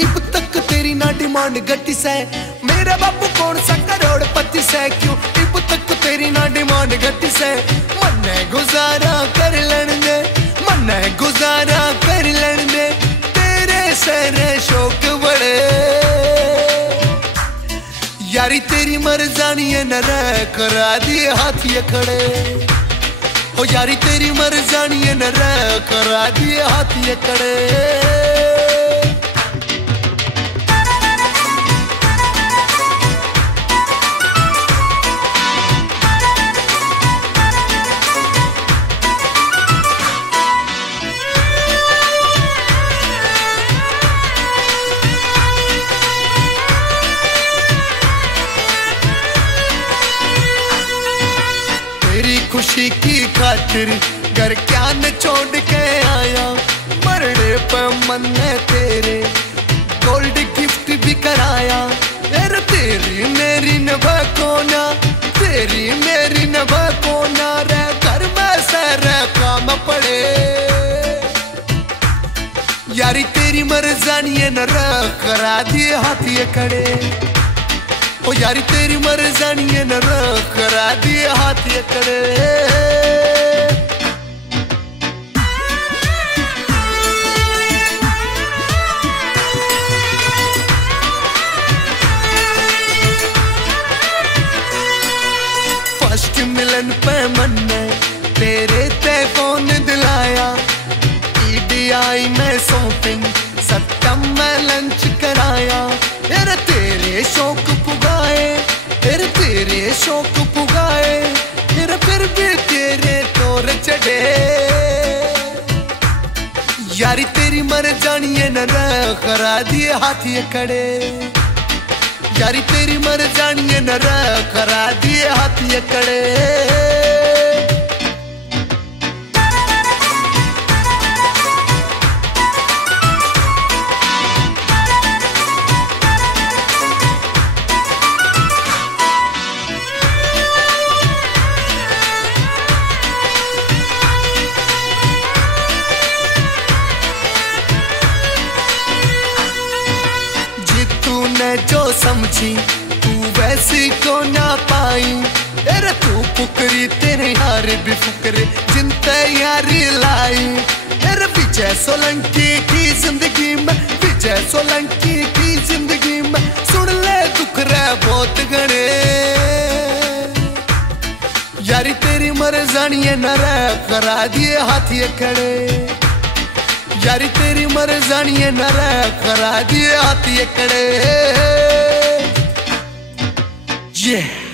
इब तक तेरी ना डिमांड गट्टी से, मेरा बापू कौन सा करोड़पति से, क्यों इब तक तेरी ना डिमांड गट्टी से। मन्ने गुजारा कर लेने दे, मन्ने गुजारा कर लेने दे, तेरे सारे शौक बड़े। यारी तेरी मर जानी है न रह करा दिए हाथी खड़े, ओ यारी तेरी मर जानी है न रह करा दिए हाथी खड़े। खुशी की खातिर घर क्या न छोड़ के आया, मरने पे मन ने तेरे गोल्ड गिफ्ट भी कराया। यार तेरी मेरी नभा कोना, तेरी मेरी नभा कोना रे, घर में सारा काम पड़े। यारी तेरी मर जानी है न रख करा दिए हाथी खड़े, ओ यारी तेरी मर जानी है न रख करा दिए हाथी खड़े। फर्स्ट मिलन पे मन ने तेरे ते फोन दिलाया, EDI में शॉपिंग सत्तम में लंच कराया। यार तेरे शौक पुगाए, तेरे शौक पुगाए, फिर भी तेरे तोर चढ़े। यारी तेरी मर जानी है न रह करा दिए हाथी खड़े, यारी तेरी मर जानी है न रह करा दिए हाथी खड़े। जो समझी तू वैसी को ना पाई, अरे तू पुकरी तेरे यार भी फुकरे जिनते यारी लाई। अरे विजय सोलंकी की जिंदगी में, विजय सोलंकी की जिंदगी में सुन ले दुख रे बहुत गणे। यारी तेरी मर जानी है न रह करा दिए हाथी खड़े, यारी तेरी मर जानी है न रह करा दिए हाथी खड़े। Yeah.